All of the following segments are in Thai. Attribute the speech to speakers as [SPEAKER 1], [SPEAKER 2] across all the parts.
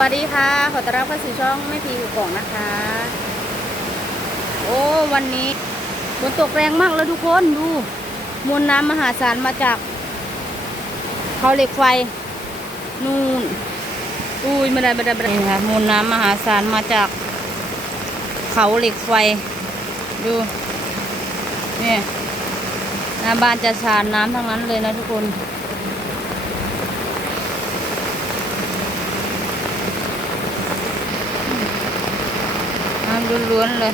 [SPEAKER 1] สวัสดีค่ะ ขอต้อนรับเข้าสู่ช่องแม่พีกล่องนะคะ โอ้ วันนี้ฝนตกแรงมากแล้วทุกคนดู มวลน้ำมหาศาลมาจากเขาเหล็กไฟ นู่น อุ้ยไม่ได้ไม่ได้ไม่ได้ค่ะมวลน้ำมหาศาลมาจากเขาเหล็กไฟ ดูนี่หน้าบ้านจะชานน้ำทั้งนั้นเลยนะทุกคน ล้วนๆเลย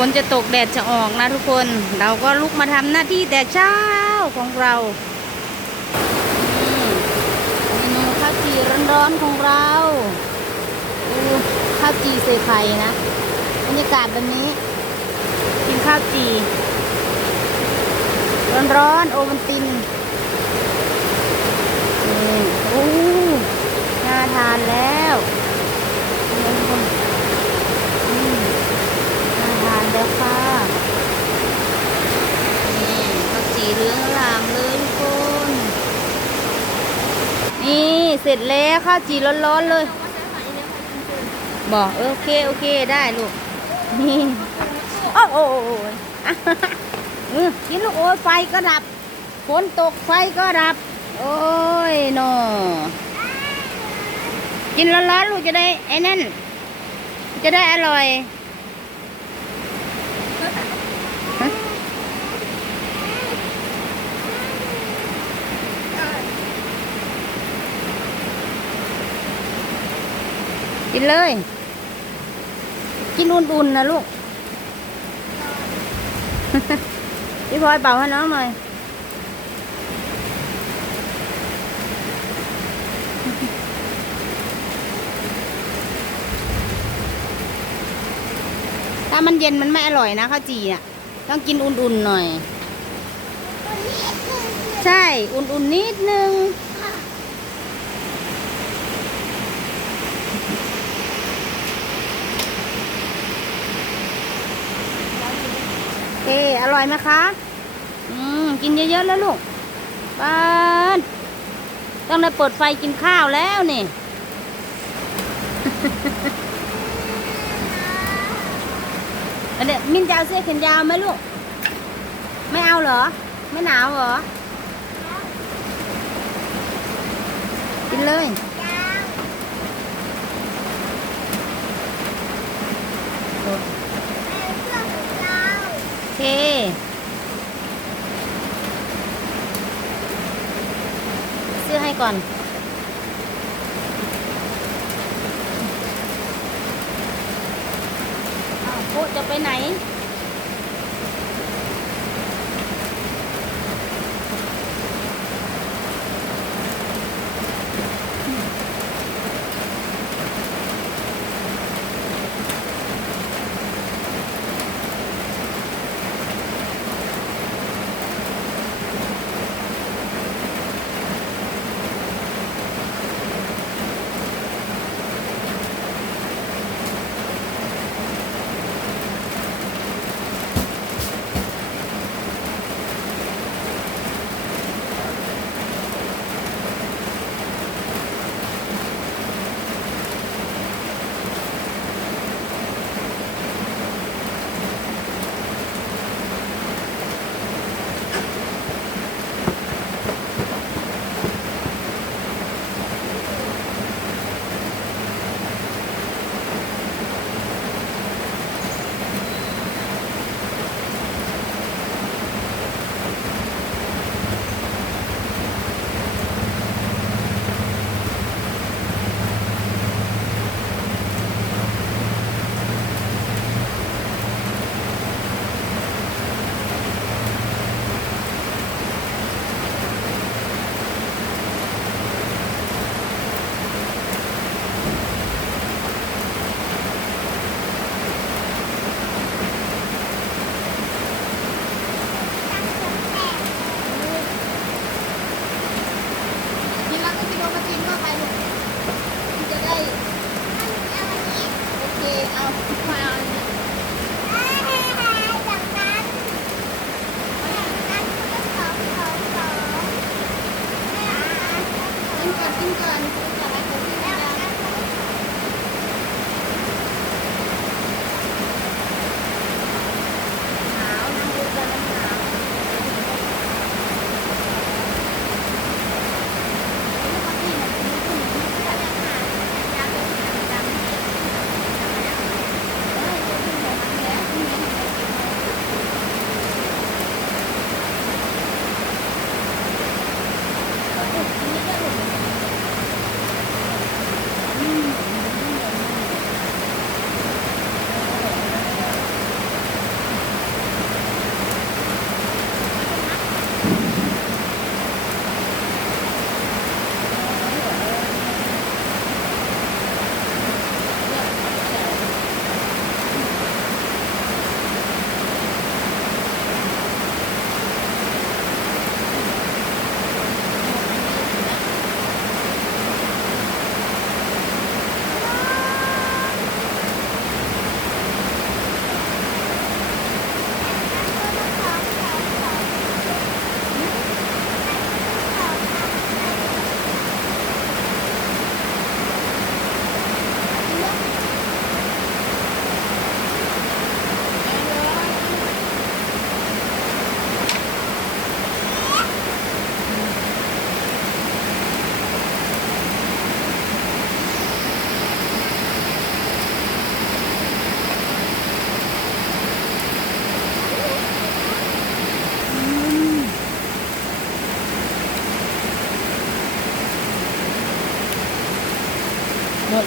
[SPEAKER 1] ฝนจะตกแดดจะออกนะทุกคน เราก็ลุกมาทำหน้าที่แต่เช้าของเรานี่เมนูข้าวจี่ร้อนๆของเราข้าวจี่ใส่ไข่นะบรรยากาศแบบนี้ กินข้าวจี่ร้อนๆโอวันตินนี่โอ้น่าทานแล้วนี่ทุกคนอืม น่าทาน แล้วค่ะ นี่ข้าวจีเหลืองอลามเลยทุกคนนี่เสร็จแล้วข้าวจีร้อนๆเลยบอกโอเคโอเคได้ลูก นี่โอ้โอ้โอ้ยเออกินลูกโอ้ยไฟก็ดับฝนตกไฟก็ดับ โอ้ยนอกินร้อนๆลูกจะได้ไอ้นั่น จะได้อร่อย กินเลย กินอุ่นๆนะลูก พี่พลอยเป่าให้น้องหน่อยถ้ามันเย็นมันไม่อร่อยนะข้าวจี่อะ ต้องกินอุ่นๆหน่อย ใช่ อุ่นๆนิดนึง เออ ร่อยไหมคะ อืม กินเยอะๆแล้วลูกบ้านต้องได้เปิดไฟกินข้าวแล้วนี่ อันเนี้ยมินจะเอาเสื้อแขนยาวไหมลูก ไม่เอาเหรอ ไม่หนาวเหรอ กินเลย โอเค เสื้อให้ ก่อน อ้าวโคจะไปไหน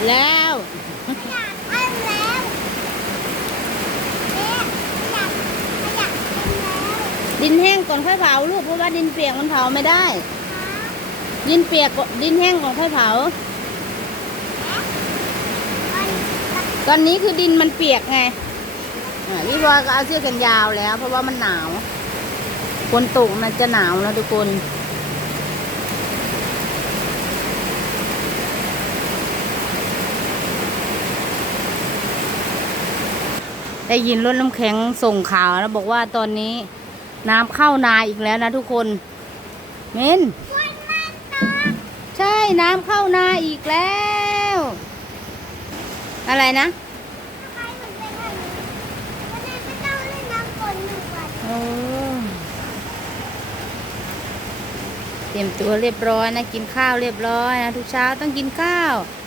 [SPEAKER 1] แล้วดินแห้งก่อนค่อยเผาลูกเพราะว่าดินเปียกมันเผาไม่ได้ ดินเปียกดินแห้งก่อนค่อยเผา ตอนนี้คือดินมันเปียกไงพี่บอยก็เอาเสื้อกันยาวแล้ว เพราะว่ามันหนาวฝนตกมันจะหนาวแล้วทุกคน ได้ยินรถน้ำแข็งส่งข่าวแล้วบอกว่าตอนนี้น้ำเข้านาอีกแล้วนะทุกคนเมน
[SPEAKER 2] ฝนมันตก
[SPEAKER 1] ใช่น้ำเข้านาอีกแล้ว อะไรนะ
[SPEAKER 2] ทำไมถึงเป็นแบบนี้วันนี้ไม่ต้องเล่นน้ำฝนหนึ่งวัน
[SPEAKER 1] โอ้เตรียมตัวเรียบร้อยนะ กินข้าวเรียบร้อยนะ ทุกเช้าต้องกินข้าว
[SPEAKER 2] นี่